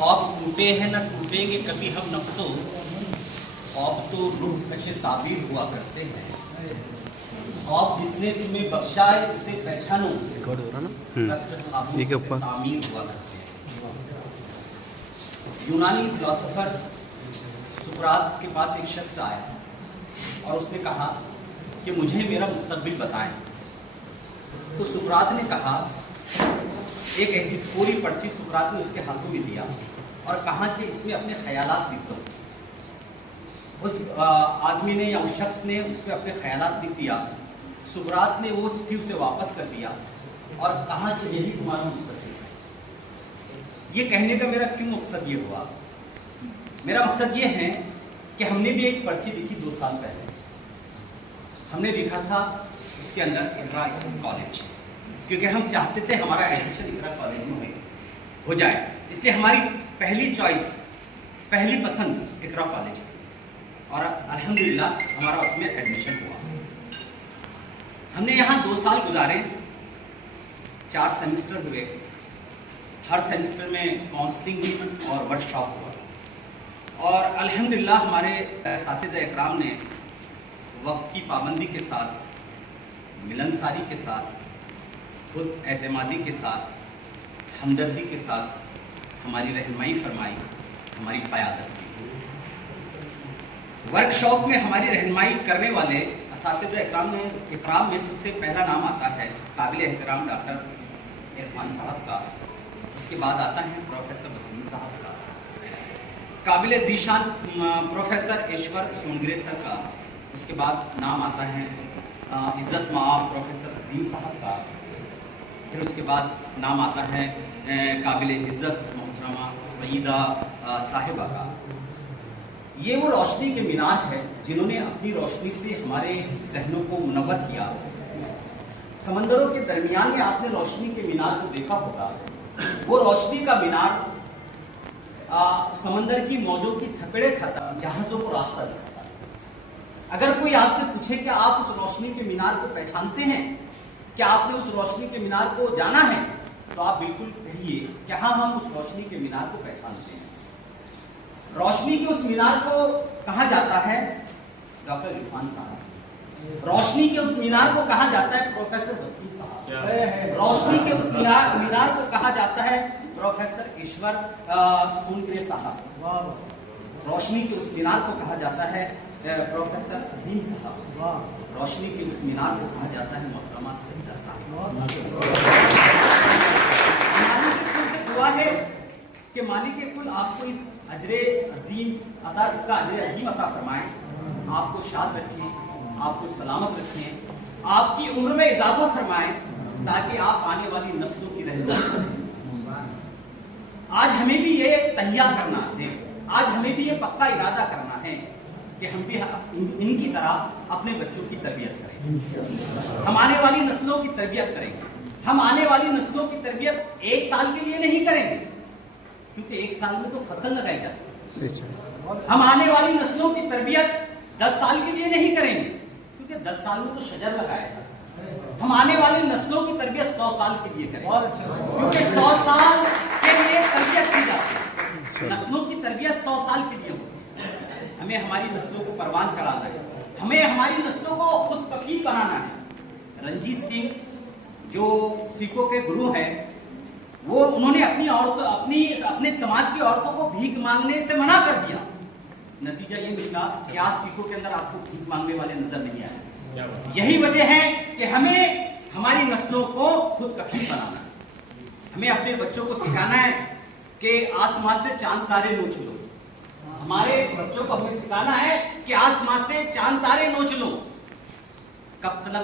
ख्वाब टूटे हैं न टूटेंगे कभी हम नफ्सों, ख्वाब तो रूह कशे ताबीर हुआ करते हैं। ख्वाब जिसने तुम्हें बख्शा है उसे पहचानो, कसरत ख्वाबों से तामीर हुआ करते हैं। यूनानी फिलोसोफर सुकरात के पास एक शख्स आया और उसने कहा कि मुझे मेरा मुस्तकबिल बताएं। तो सुकरात ने कहा, एक ऐसी पूरी पर्ची सुकरात ने उसके हाथों में दिया और कहा कि इसमें अपने ख्यालात लिख दो। उस आदमी ने या उस शख्स ने उस पर अपने ख्यालात लिख दिया। सुकरात ने वो चिट्ठी उसे वापस कर दिया और कहा कि यही तुम्हारा मुस्तकबिल है। ये कहने का मेरा क्यों मकसद ये हुआ? मेरा मकसद ये है कि हमने भी एक पर्ची लिखी 2 साल पहले। हमने लिखा था उसके अंदर इकरा कॉलेज, क्योंकि हम चाहते थे हमारा एडमिशन इकरा कॉलेज में हो जाए, इसलिए हमारी पहली चॉइस, पहली पसंद इकरा कॉलेज है और अल्हम्दुलिल्लाह हमारा उसमें एडमिशन हुआ। हमने यहाँ 2 साल गुजारे, 4 सेमेस्टर हुए। हर सेमेस्टर में काउंसलिंग हुई और वर्कशॉप हुआ और अल्हम्दुलिल्लाह हमारे असातिज़ा इकराम ने वक्त की पाबंदी के साथ, मिलनसारी के साथ, खुद एतमादी के साथ, हमदर्दी के साथ हमारी रहनुमाई फरमाई, हमारी क़यादत की। वर्कशॉप में हमारी रहनुमाई करने वाले असातिज़ा इकराम में सबसे पहला नाम आता है काबिल एहतराम डॉक्टर इरफान साहब का। उसके बाद आता है प्रोफेसर वसीम साहब का, काबिल ज़ीशान प्रोफेसर ईश्वर सोनगिरे सर का। उसके बाद नाम आता है इज़्ज़त माआब प्रोफेसर अजीम साहब का। फिर उसके बाद नाम आता है काबिल इज़्ज़त मोहतरमा सईदा साहिबा का। ये वो रोशनी के मीनार है जिन्होंने अपनी रोशनी से हमारे जहनों को मुनव्वर किया। समंदरों के दरमियान में आपने रोशनी के मीनार को देखा होगा। वो रोशनी का मीनार समंदर की मौजों की थपेड़े खाता, जहाज़ों को रास्ता दिखाता। अगर कोई आपसे पूछे कि आप उस रोशनी के मीनार को पहचानते हैं, क्या आपने उस रोशनी के मीनार को जाना है, तो आप बिल्कुल कहिए कि हाँ, हम उस रोशनी के मीनार को पहचानते हैं। रोशनी के उस मीनार को कहा जाता है डॉक्टर इरफान साहब। रोशनी के उस मीनार को कहा जाता है प्रोफेसर वसीम साहब। रोशनी के उस मीनार को कहा जाता है प्रोफेसर ईश्वर सोनगिरे साहब। रोशनी के उस मीनार को कहा जाता है प्रोफेसर अजीम साहब। रोशनी के उस मीनार को कहा जाता है मोहतरमा सईदा साहब। दुआ है कि मालिक कुल आपको इस अजर अजीम अता फरमाएं, आपको शाद रखें, आपको सलामत रखें, आपकी उम्र में इजाफा फरमाएं, ताकि आप आने वाली नस्लों की रहनुमाई करें। आज हमें भी ये तहिया करना है, आज हमें भी ये पक्का इरादा करना है कि हम भी इनकी तरह अपने बच्चों की तरबियत करें। हम आने वाली नस्लों की तरबियत करेंगे। हम आने वाली नस्लों की तरबियत 1 साल के लिए नहीं करेंगे, क्योंकि 1 साल में तो फसल लगाई जाती है। हम आने वाली नस्लों की तरबियत 10 साल के लिए नहीं करेंगे, क्योंकि 10 साल में तो शजर लगाया जाता है। हम आने वाली नस्लों की तरबियत 100 साल के लिए करेंगे, क्योंकि 100 साल के लिए तरबियत की जाती है। नस्लों की तरबियत 100 साल के लिए होती है। हमें हमारी नस्लों को परवान चढ़ाना है, हमें हमारी नस्लों को खुद कफील बनाना है। रंजीत सिंह जो सिखों के गुरु हैं, उन्होंने अपने समाज की औरतों को भीख मांगने से मना कर दिया। नतीजा ये निकला कि आज सिखों के अंदर आपको भीख मांगने वाले नजर नहीं आए। यही वजह है कि हमें हमारी नस्लों को खुद कफील बनाना है। हमें अपने बच्चों को सिखाना है कि आसमां से चांद तारे नोच लो। हमारे बच्चों को हमें सिखाना है कि आसमां से चांद तारे नोच लो। कब तक